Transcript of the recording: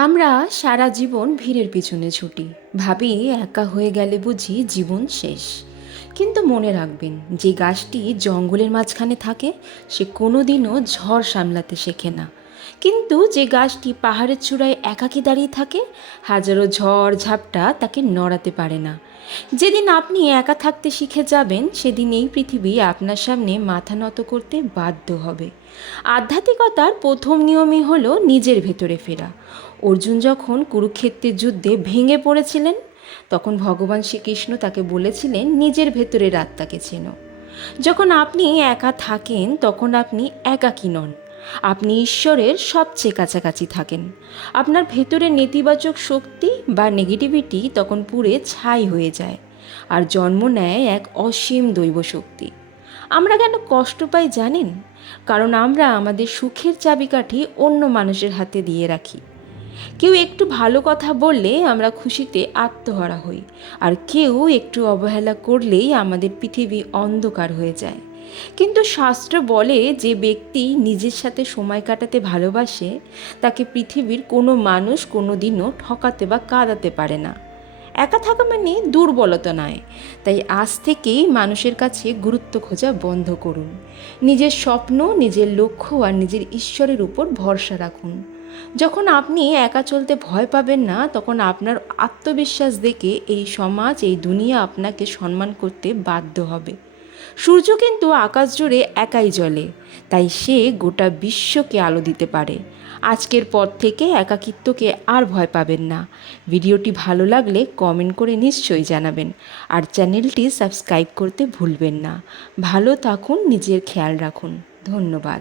আমরা সারা জীবন ভিড়ের পিছনে ছুটি, ভাবি একা হয়ে গেলে বুঝি জীবন শেষ। কিন্তু মনে রাখবেন, যে গাছটি জঙ্গলের মাঝখানে থাকে সে কোনোদিনও ঝড় সামলাতে শেখে না। কিন্তু যে গাছটি পাহাড়ের চূড়ায় একাকী দাঁড়িয়ে থাকে, হাজারো ঝড় ঝাপটা তাকে নড়াতে পারে না। যেদিন আপনি একা থাকতে শিখে যাবেন, সেদিন এই পৃথিবী আপনার সামনে মাথা নত করতে বাধ্য হবে। আধ্যাত্মিকতার প্রথম নিয়মই হলো নিজের ভেতরে ফেরা। অর্জুন যখন কুরুক্ষেত্রের যুদ্ধে ভেঙে পড়েছিলেন, তখন ভগবান শ্রীকৃষ্ণ তাকে বলেছিলেন, নিজের ভেতরের আত্মাকে চেনো। যখন আপনি একা থাকেন, তখন আপনি একাকী নন, আপনি ঈশ্বরের সবচেয়ে কাছাকাছি থাকেন। আপনার ভেতরের নেতিবাচক শক্তি বা নেগেটিভিটি তখন পুড়ে ছাই হয়ে যায়, আর জন্ম নেয় এক অসীম দৈব শক্তি। আমরা কেন কষ্ট পাই জানেন? কারণ আমরা আমাদের সুখের চাবিকাঠি অন্য মানুষের হাতে দিয়ে রাখি। কেউ একটু ভালো কথা বললে আমরা খুশিতে আত্মহারা হই, আর কেউ একটু অবহেলা করলেই আমাদের পৃথিবী অন্ধকার হয়ে যায়। কিন্তু শাস্ত্র বলে, যে ব্যক্তি নিজের সাথে সময় কাটাতে ভালোবাসে, তাকে পৃথিবীর কোনো মানুষ কোনো দিনও ঠকাতে বা কাঁদাতে পারে না। একা থাকা মানে দুর্বলতা নয়। তাই আজ থেকেই মানুষের কাছে গুরুত্ব খোঁজা বন্ধ করুন। নিজের স্বপ্ন, নিজের লক্ষ্য আর নিজের ঈশ্বরের উপর ভরসা রাখুন। যখন আপনি একা চলতে ভয় পাবেন না, তখন আপনার আত্মবিশ্বাস দেখে এই সমাজ, এই দুনিয়া আপনাকে সম্মান করতে বাধ্য হবে। সূর্য কিন্তু আকাশ জুড়ে একাই জ্বলে, তাই সে গোটা বিশ্বকে আলো দিতে পারে। আজকের পর থেকে একাকিত্বকে আর ভয় পাবেন না। ভিডিওটি ভালো লাগলে কমেন্ট করে নিশ্চয়ই জানাবেন, আর চ্যানেলটি সাবস্ক্রাইব করতে ভুলবেন না। ভালো থাকুন, নিজের খেয়াল রাখুন। ধন্যবাদ।